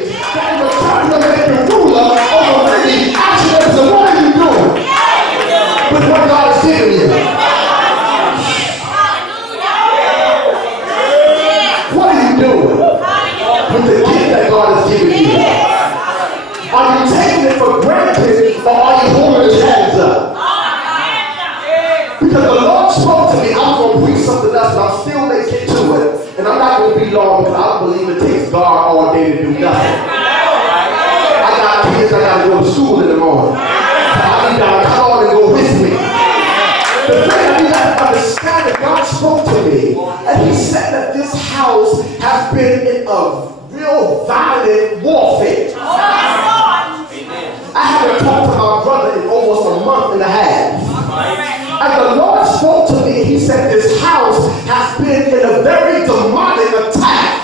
things that in return to make you ruler over many actions. So what are you doing with what God has given you? What are you doing with the gift that God has given you? Are you taking it for granted or are you holding his hands up? Because the Lord spoke to me. I was going to preach something else, but I'm still going to get to it. And I'm not going to be long because I don't believe it takes God all day to do nothing. I got kids, I got to go to school in the morning. I need y'all to come on and go with me. The thing I need to understand that God spoke to me, and he said that this house has been in a real violent warfare. I haven't talked to my brother in almost a month and a half. And the Lord spoke to me, he said this house has been in a very demonic attack.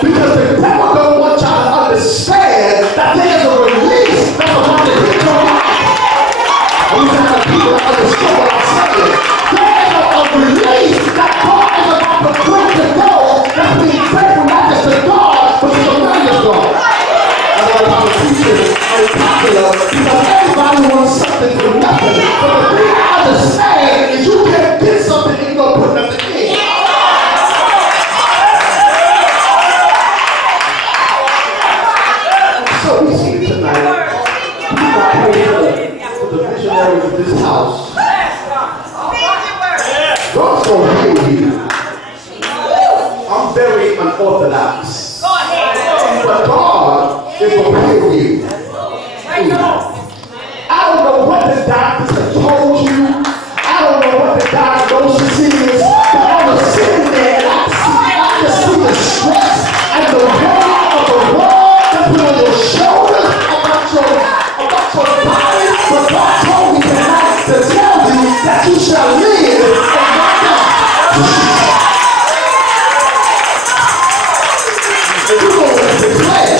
Because the devil don't want y'all to understand that there is a release that's about to hit your life. We have people that understand what I'm saying. There is a release that God is about to bring to go that's being faithful not just to God, but to the mind of God. I know how to teach it and popular because everybody wants something for nothing. But the thing I understand is you can't get something and you don't put nothing in. So we see it tonight. We got to pray for the visionaries of this house. God's going to heal you. I'm very unorthodox. But God is going to heal you. I don't know what the doctors have told you. I don't know what the diagnosis is. But I was sitting there and I just see the stress and the weight of the world that's put on your shoulders about your body. But God told me tonight to tell you that you shall live and not die. And you're going to declare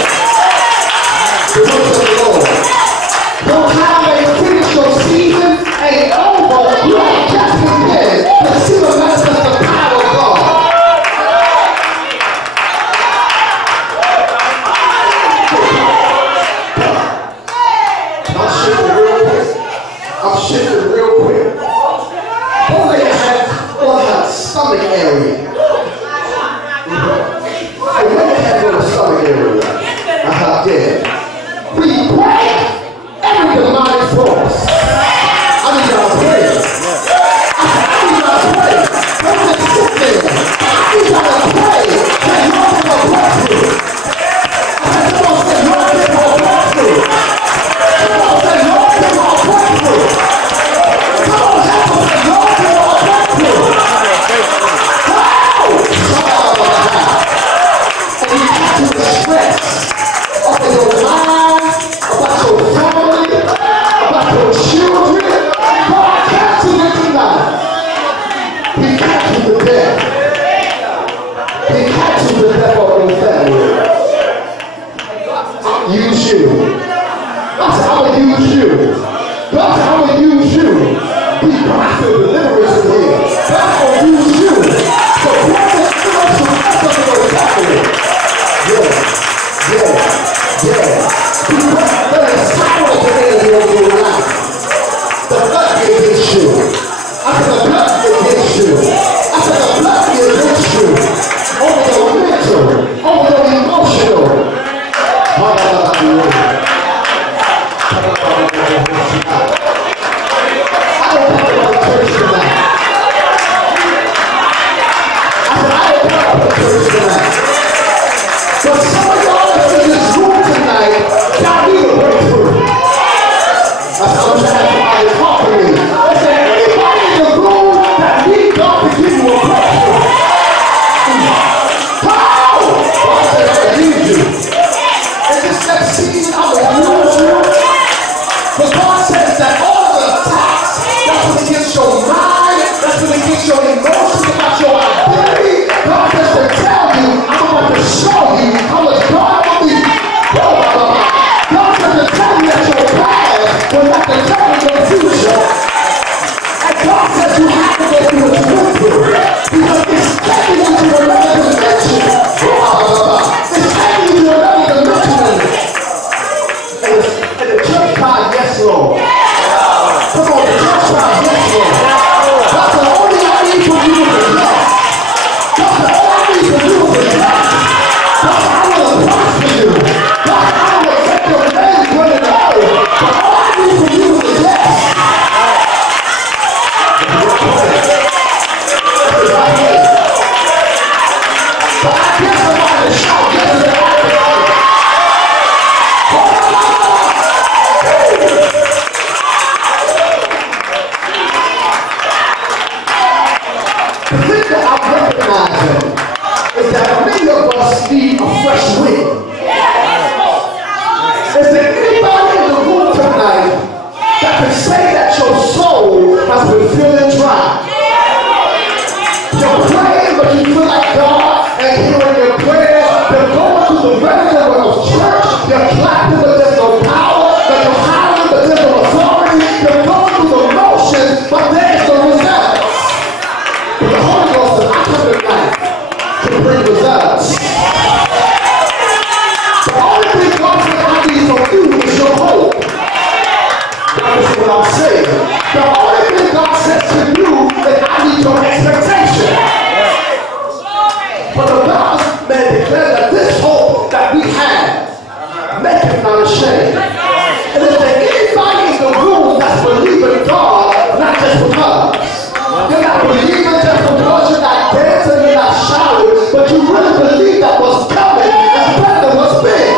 the words of the Lord. Your time ain't finished, your season ain't over. You ain't just prepared to see the manifest the power of God. I'm shifting real quick. Don't lay your hands on her stomach area. Lay your hands on the stomach area. Yeah. We break every demonic force. I need y'all to pray. I need y'all to pray. Don't just sit there. I need y'all to pray. Say, Lord, give a breakthrough. I said, come on, say, Lord, give a breakthrough. Come on, say, Lord, give a breakthrough. Come on, help us, say, Lord, give a breakthrough. Wow! And you have to stress over your mind, about your family, about your children. God cancel it tonight. He canceled the death. He canceled the death of your family. I'll use you. I said, I'm going to use you. God said, I'm going to use you. He brought the deliverance in here. God going to use you. So grab this spiritual death of your family. Yeah. There is power to enemy over your life. The blood against you. I said the blood against you. I said the blood against you. Over your mental, over your emotional. I don't talk about the church tonight. I said I don't talk about the church tonight. But some of y'all that's in this room tonight, y'all need a breakthrough. change. And if there's anybody in the room that's believing God, not just because. You're not believing just because you're not dancing, you're not shouting, but you really believe that what's coming is better than what's been.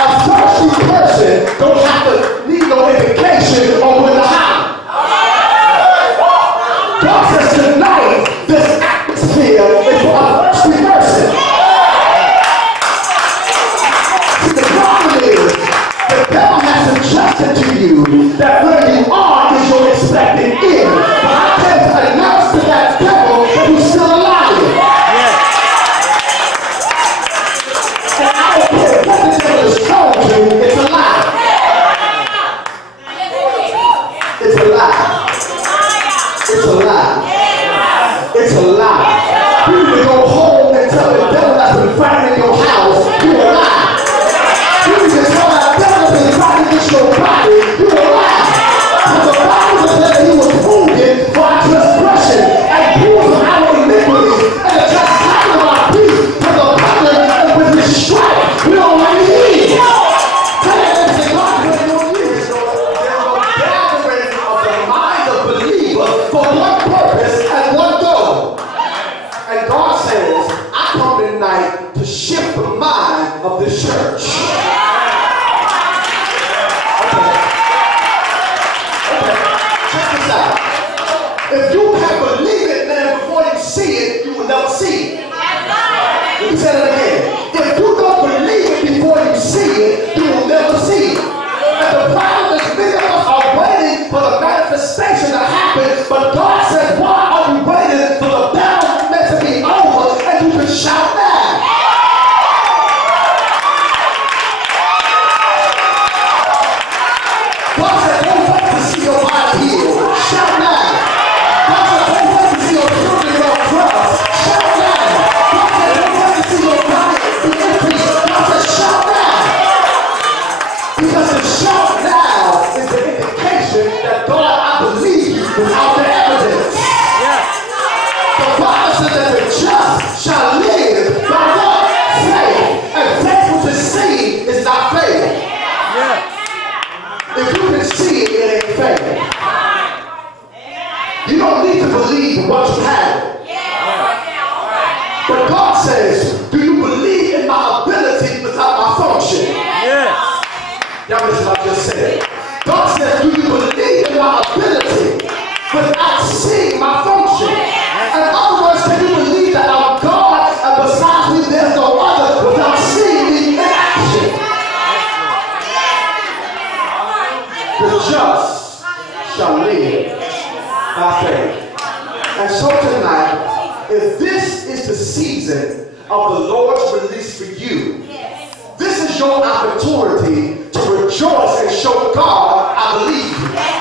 A thirsty person don't have to need no indication on when to hide. God says tonight, this atmosphere is for a thirsty person. See, the problem is, the devil has suggested to you that where you are is your expected end. But I can announce to that devil that he's still alive. And I don't care what the devil is told you, it's a lie. It's a lie. It's a lie. It's a lie. You need to go home and tell the devil that's been fighting in your house, you're a lie. You need to tell that devil that's been fighting against your body, you're a lie. Because the Bible says that he was wounded for our transgression and bruised for our iniquity, and the chastisement of our peace was upon him, and with his stripes we are already healed. Tell that devil that God is going to use. So there's a gathering of the minds of believers for one purpose and one goal. And God says, I come tonight to shift the mind of this church. Okay, check this out. If you can believe it then before you see it, you will never see it. Let me say that again. If you don't believe it before you see it, you will never see it. And the problem is many of us are waiting for the manifestation to happen, but God says, why are you waiting for the battle meant to be over and you can shout now? God said, don't wait to see your body healed. Shout now. God said, don't wait to see your children go across. Shout now. God said, don't wait to see your body be increased. God said, shout now. Because the shout now is the indication that God, I believe you without the evidence. The Bible says that the just shall live by what? Faith. And faith with the seed is not faith. If you can see it, it ain't faith. You don't need to believe in what you have. But God says, do you believe in my ability without my function? Y'all listen what I just said. God says, do you believe in my ability without seeing my function? In other words, can you believe that I'm God and besides me there's no other without seeing me in action? The just shall live by faith. And so tonight, if this is the season of the Lord's release for you, this is your opportunity to rejoice and show God, I believe you.